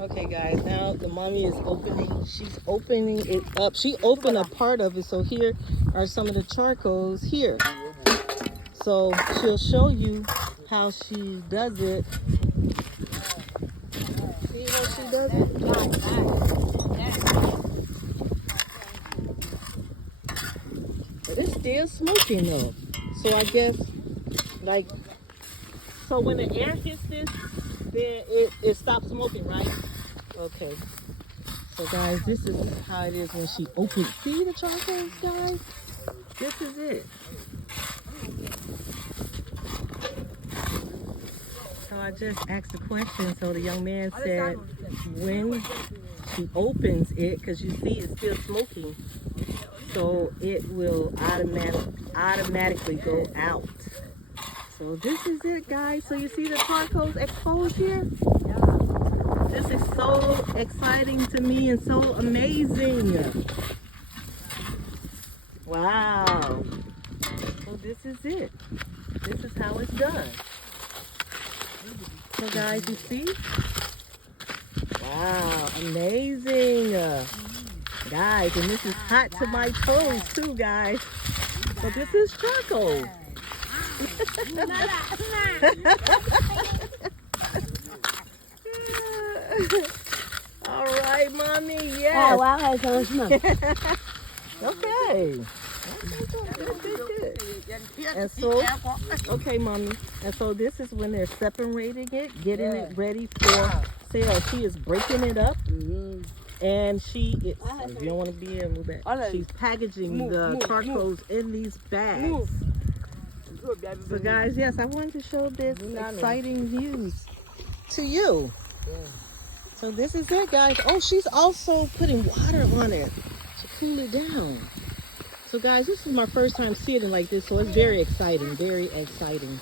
Okay, guys, now the mommy is opening. She's opening it up. She opened a part of it, so here are some of the charcoals here. So she'll show you how she does it. See how she does it? But it's still smoking though. So I guess, like, so when the air hits this, then it stops smoking, right? Okay. So guys, this is how it is when she opens. See the charcoals, guys? This is it. So I just asked a question. So the young man said when she opens it, because you see it's still smoking, so it will automatically go out. So this is it, guys. So you see the charcoals exposed here? This is so exciting to me and so amazing. Wow. So this is it. This is how it's done. So guys, you see? Wow, amazing. Guys, and this is hot to my toes too, guys. So this is charcoal. All right, mommy, yes. Okay. Good. And so, okay, mommy. And so this is when they're separating it, getting it ready for sale. She is breaking it up. And she is, if you don't want to be in with that, she's packaging the charcoals in these bags. So guys, yes, I wanted to show this exciting news to you. So this is it, guys. Oh, she's also putting water on it to cool it down. So guys, this is my first time seeing it like this, so it's very exciting, very exciting.